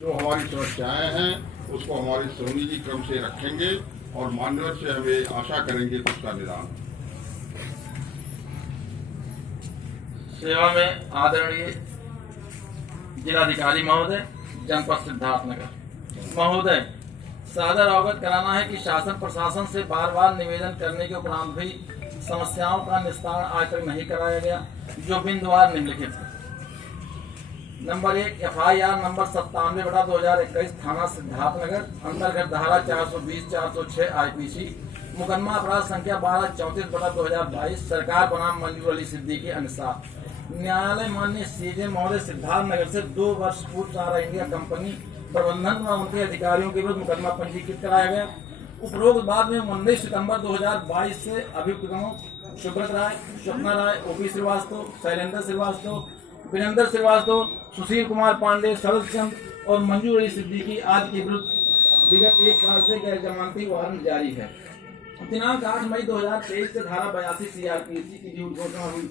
जो हमारी सुरक्षाएं हैं उसको हमारी सुनिजी क्रम से रखेंगे और मान्यवर से हमें आशा करेंगे कि उसका निदान। सेवा में आदरणीय जिलाधिकारी महोदय, जनपद सिद्धार्थनगर महोदय, सादर अवगत कराना है कि शासन प्रशासन से बार बार निवेदन करने के उपरांत भी समस्याओं का निस्तारण आज तक नहीं कराया गया, जो बिंदुवार निम्नलिखित है। नंबर 1, FIR नंबर 97/2021 थाना सिद्धार्थनगर अंतर्गत धारा 420-406 IPC मुकदमा अपराध संख्या 1234/2022 सरकार बनाम मंजूर अली सिद्दीकी के अनुसार न्यायालय माननीय CJ महोदय सिद्धार्थनगर से 2 वर्ष पूर्व सारा इंडिया कंपनी प्रबंधन व उनके अधिकारियों के विरुद्ध मुकदमा पंजीकृत कराया गया। उपरोक्त बाद में 19 सितंबर 2022 से अभियुक्तों सुब्रत राय, स्वप्ना राय, OP श्रीवास्तव, शैलेंद्र श्रीवास्तव, वीरेंद्र श्रीवास्तव, सुशील कुमार पांडे, शरद चंद और मंजूर अली सिद्दीकी आदि के विरुद्ध विगत 1 साल से गैर जमानती वारंट जारी है। दिनांक 8 मई 2023 से धारा 82 CRPC की जो घोषणा हुई,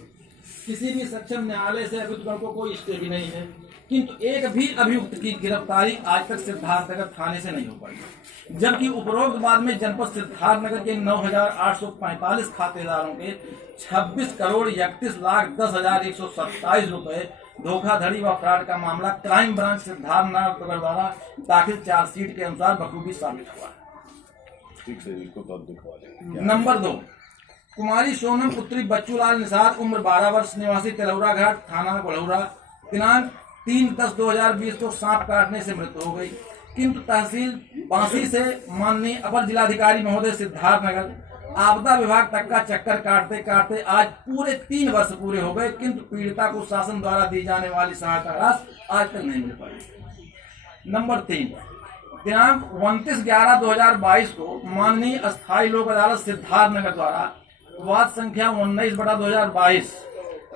किसी भी सक्षम न्यायालय से अभियुक्तों को कोई स्टे भी नहीं है, किंतु एक भी अभियुक्त की गिरफ्तारी आज तक सिद्धार्थनगर थाने से नहीं हो पाई, जबकि उपरोक्त बाद में जनपद सिद्धार्थनगर के 9,845 खातेदारों के 26,31,10,127 रुपए धोखाधड़ी व फ्रॉड का मामला क्राइम ब्रांच सिद्धार्थनगर द्वारा दाखिल चार्जशीट के अनुसार बखूबी साबित हुआ। नंबर 2, कुमारी सोनम पुत्री बच्चूलाल निसार उम्र 12 वर्ष निवासी तिलौरा घाट थाना बड़ौरा दिनांक 3/10/2020 को सांप काटने से मृत्यु हो गई, किंतु तहसील बांसी से माननीय अपर जिलाधिकारी महोदय सिद्धार्थनगर आपदा विभाग तक का चक्कर काटते काटते आज पूरे 3 वर्ष पूरे हो गए, किंतु पीड़िता को शासन द्वारा दी जाने वाली सहायता राशि आज तक नहीं मिल पाई। नंबर 3, दिनांक 29/11/2022 को माननीय अस्थायी लोक अदालत सिद्धार्थनगर द्वारा वाद संख्या 19/2022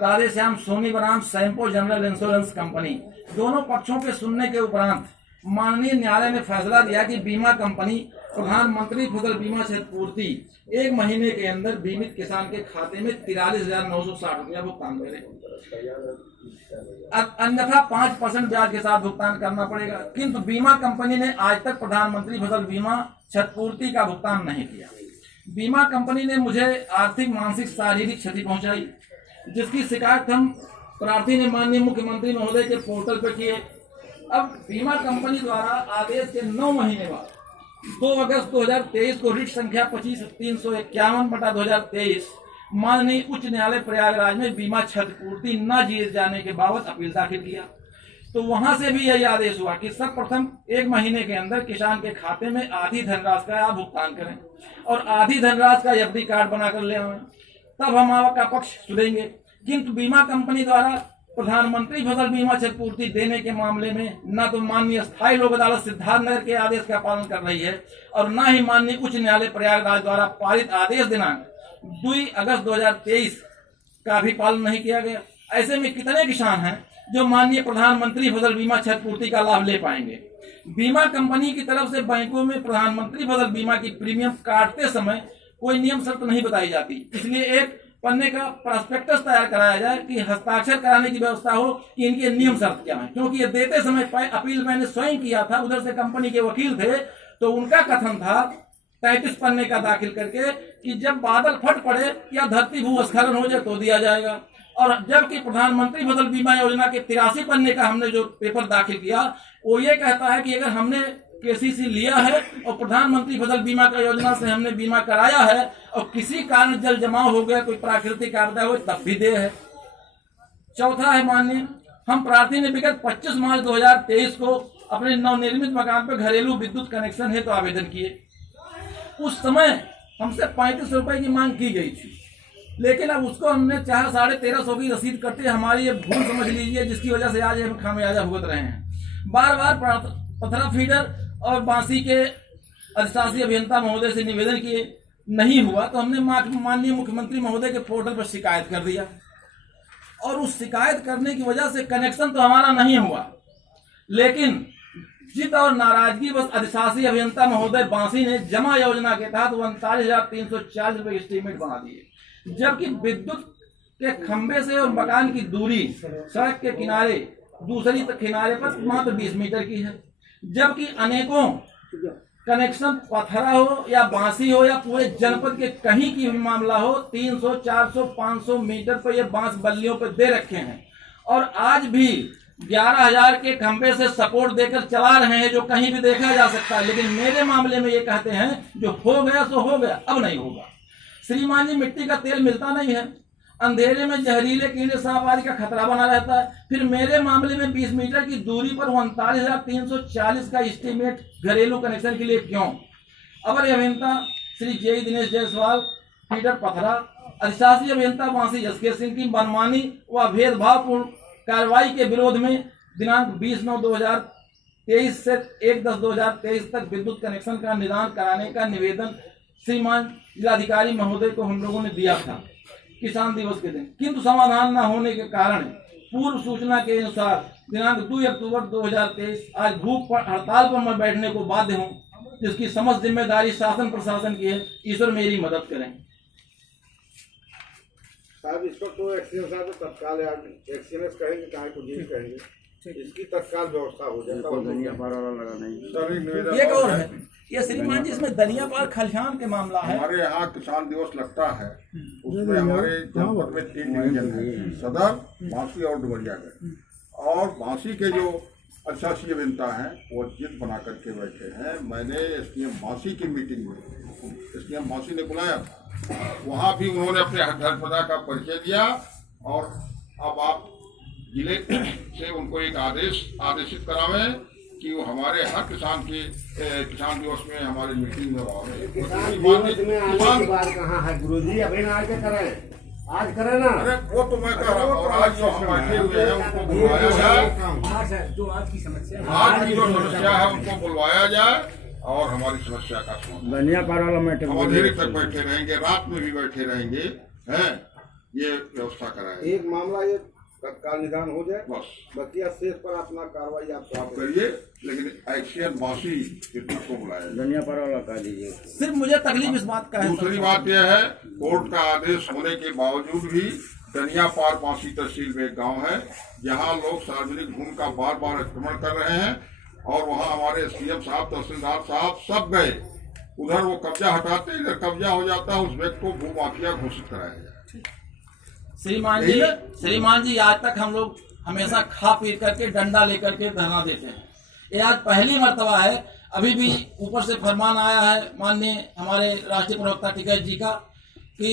राधेश्याम सोनी बनाम सैम्पो जनरल इंश्योरेंस कंपनी दोनों पक्षों के सुनने के उपरांत माननीय न्यायालय ने फैसला दिया कि बीमा कंपनी प्रधानमंत्री फसल बीमा क्षतिपूर्ति 1 महीने के अंदर बीमित किसान के खाते में 43,960 रुपया भुगतान करे, अन्यथा 5% ब्याज के साथ भुगतान करना पड़ेगा। किंतु बीमा कंपनी ने आज तक प्रधानमंत्री फसल बीमा क्षतिपूर्ति का भुगतान नहीं किया। बीमा कंपनी ने मुझे आर्थिक, मानसिक, शारीरिक क्षति पहुंचाई, जिसकी शिकायत हम प्रार्थी ने माननीय मुख्यमंत्री महोदय के पोर्टल पर किए। अब बीमा कंपनी द्वारा आदेश के 9 महीने बाद 2 अगस्त 2023 को रिट संख्या 25,351/2023 माननीय उच्च न्यायालय प्रयागराज में बीमा क्षतिपूर्ति न दिए जाने के बाबत अपील दाखिल किया, तो वहां से भी यही आदेश हुआ कि सर्वप्रथम 1 महीने के अंदर किसान के खाते में आधी धनराशि का आप भुगतान करें और आधी धनराशि का FD कार्ड बनाकर ले आए, तब हम आपका पक्ष सुनेंगे। किंतु बीमा कंपनी द्वारा प्रधानमंत्री फसल बीमा क्षतिपूर्ति देने के मामले में न तो माननीय स्थायी लोक अदालत सिद्धार्थनगर के आदेश का पालन कर रही है और न ही माननीय उच्च न्यायालय प्रयागराज द्वारा पारित आदेश दिनांक 2 अगस्त 2023 का भी पालन नहीं किया गया। ऐसे में कितने किसान हैं जो माननीय प्रधानमंत्री फसल बीमा क्षतिपूर्ति का लाभ ले पाएंगे? बीमा कंपनी की तरफ से बैंकों में प्रधानमंत्री फसल बीमा की प्रीमियम काटते समय कोई नियम शर्त नहीं बताई जाती, इसलिए एक पन्ने का प्रोस्पेक्टस तैयार कराया जाए कि हस्ताक्षर कराने की व्यवस्था हो कि इनके नियम शर्त क्या है, क्योंकि ये देते समय अपील मैंने स्वयं किया था, उधर से कंपनी के वकील थे, तो उनका कथन था 33 पन्ने का दाखिल करके कि जब बादल फट पड़े या धरती भूस्खलन हो जाए तो दिया जाएगा, और जबकि प्रधानमंत्री फसल बीमा योजना के 83 पन्ने का हमने जो पेपर दाखिल किया वो ये कहता है कि अगर हमने KCC लिया है और प्रधानमंत्री फसल बीमा का योजना से हमने बीमा कराया है और किसी कारण जल जमाव हो गया, कोई प्राकृतिक आपदा हो, तब भी दे है। चौथा है माननीय, हम प्रार्थी ने विगत 25 मार्च 2023 को अपने नवनिर्मित मकान पर घरेलू विद्युत कनेक्शन हेतु आवेदन किए। उस समय हमसे 35 रुपए की मांग की गई थी, लेकिन अब उसको हमने चाहे 1350 की रसीद करते हमारी ये भूल समझ लीजिए, जिसकी वजह से आज हम खामियाजा भुगत रहे हैं। बार बार पथरा फीडर और बांसी के अधिशासी अभियंता महोदय से निवेदन किए, नहीं हुआ तो हमने माननीय मुख्यमंत्री महोदय के पोर्टल पर शिकायत कर दिया, और उस शिकायत करने की वजह से कनेक्शन तो हमारा नहीं हुआ, लेकिन जिद और नाराजगी बस अधिशासी अभियंता महोदय बांसी ने जमा योजना के तहत 39,340 रुपए एस्टीमेट बना दिए, जबकि विद्युत के खंभे से और मकान की दूरी सड़क के किनारे दूसरी किनारे पर मात्र 20 मीटर की है। जबकि अनेकों कनेक्शन पथरा हो या बांसी हो या पूरे जनपद के कहीं की भी मामला हो 300, 400, 500 मीटर पर ये बांस बल्लियों पर दे रखे हैं और आज भी 11,000 के खंभे से सपोर्ट देकर चला रहे हैं, जो कहीं भी देखा जा सकता है। लेकिन मेरे मामले में ये कहते हैं जो हो गया सो हो गया, अब नहीं होगा। श्रीमान जी, मिट्टी का तेल मिलता नहीं है, अंधेरे में जहरीले कीड़े सांप आदि का खतरा बना रहता है। फिर मेरे मामले में 20 मीटर की दूरी पर 39,340 का एस्टीमेट घरेलू कनेक्शन के लिए क्यों? अवर अभियंता श्री जे दिनेश जायसवाल, फीडर पथरा, अधिशासी अभियंता वासी एसके सिंह की मनमानी व भेदभावपूर्ण कार्रवाई के विरोध में दिनांक 20/9/2023 से 1/10/2023 तक विद्युत कनेक्शन का निदान कराने का निवेदन श्रीमान जिलाधिकारी महोदय को हम लोगों ने दिया था किसान दिवस के दिन, किंतु समाधान न होने के कारण पूर्व सूचना के अनुसार दिनांक 2 अक्टूबर 2023 आज भूख हड़ताल पर मैं बैठने को बाध्य हूँ, जिसकी समस्त जिम्मेदारी शासन प्रशासन की है। ईश्वर मेरी मदद करें। साहब, इस पर तो एक्सीडेंट साहब तत्काल एक्सीडेंट कहेंगे, चाहे को जेल कहेंगे, इसकी तत्काल व्यवस्था हो जाए। एक और है ये श्रीमान जी, इसमें दनियापार खलिहान के मामला है। हमारे यहाँ किसान दिवस लगता है, उसमें हमारे जनपद में 3 डिवीजन है, सदर, बांसी और डुमरियागढ़। और बांसी के जो अधिशासी अभियंता हैं वो जिद बना करके बैठे हैं। मैंने एसडीएम बांसी की मीटिंग में एसडीएम बांसी ने बुलाया था, वहाँ भी उन्होंने अपने हकदार का परिचय दिया और अब आप जिले से उनको एक आदेशित करावें कि वो हमारे हर किसान दिवस में हमारे मीटिंग में आवे। किसान कहाँ है गुरुजी? अभी ना आके करें, आज करें ना। अरे वो तो मैं कह रहा हूँ, और आज जो हम बैठे हुए हैं उनको बुलवाया जाए, आज की समस्या आज की जो समस्या है उनको बुलवाया जाए और हमारी समस्या का समाधान। हम अंधेरे तक बैठे रहेंगे, रात में भी बैठे रहेंगे, हैं, ये व्यवस्था कराए। एक मामला ये तत्काल निदान हो जाए, बस बाकी शेष पर अपना कार्रवाई आप करिए, लेकिन एक्शन बांसी विद्युत को बुलाया। सिर्फ मुझे तकलीफ इस बात का है। दूसरी बात यह है, कोर्ट का आदेश होने के बावजूद भी दनियापार बांसी तहसील में एक गाँव है जहाँ लोग सार्वजनिक भूमि का बार बार अतिक्रमण कर रहे हैं और वहाँ हमारे सीएम साहब, तहसीलदार साहब सब गए, उधर वो कब्जा हटाते, इधर कब्जा हो जाता है, उस व्यक्ति को भू माफिया घोषित कराया जाए। श्रीमान जी, आज तक हम लोग हमेशा खा पी करके डंडा लेकर के धरना देते हैं। ये आज पहली मर्तबा है। अभी भी ऊपर से फरमान आया है माननीय हमारे राष्ट्रीय प्रवक्ता टिकैत जी का कि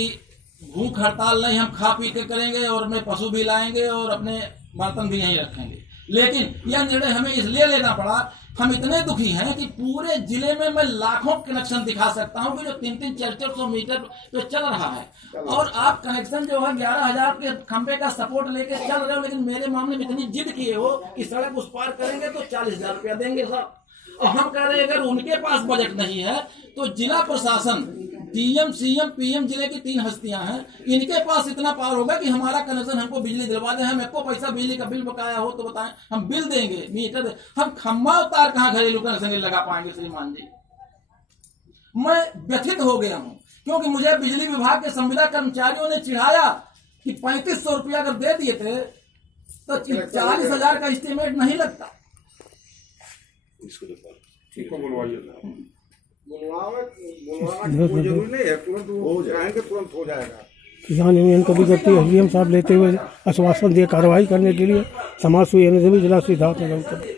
भूख हड़ताल नहीं, हम खा पी के करेंगे और अपने पशु भी लाएंगे और अपने बर्तन भी यहीं रखेंगे। लेकिन यह निर्णय हमें इसलिए लेना पड़ा, हम इतने दुखी हैं कि पूरे जिले में मैं लाखों कनेक्शन दिखा सकता हूं कि जो 300, 400 मीटर पे चल रहा है और आप कनेक्शन जो है 11,000 के खंभे का सपोर्ट लेके चल रहे हो। लेकिन मेरे मामले में इतनी जिद किए हो कि सड़क उस पार करेंगे तो 40,000 रुपया देंगे साहब, और हम कह रहे हैं अगर उनके पास बजट नहीं है तो जिला प्रशासन, डीएम, सीएम, पीएम जिले की 3 हस्तियां हैं, इनके पास इतना पावर होगा कि हमारा कनेक्शन हमको बिजली दिलवा दे। हम एको पैसा बिजली का बिल बकाया हो तो बताएं, हम बिल देंगे, मीटर दे। हम खम्बा उतार कहाँ घरेलू कनेक्शन लगा पाएंगे? श्रीमान जी, मैं व्यथित हो गया हूँ क्योंकि मुझे बिजली विभाग के संविदा कर्मचारियों ने चिढ़ाया कि 3500 रुपया अगर दे दिए थे तो 40,000 का एस्टीमेट नहीं लगता। बुलवाना कोई जरूरी नहीं है, तुरंत वो चाहेंगे तुरंत हो जाएगा। किसान यूनियन को भी करती है एसडीएम साहब लेते हुए आश्वासन दिए कार्रवाई करने के लिए। समाज सुधार जिला सिद्धार्थनगर।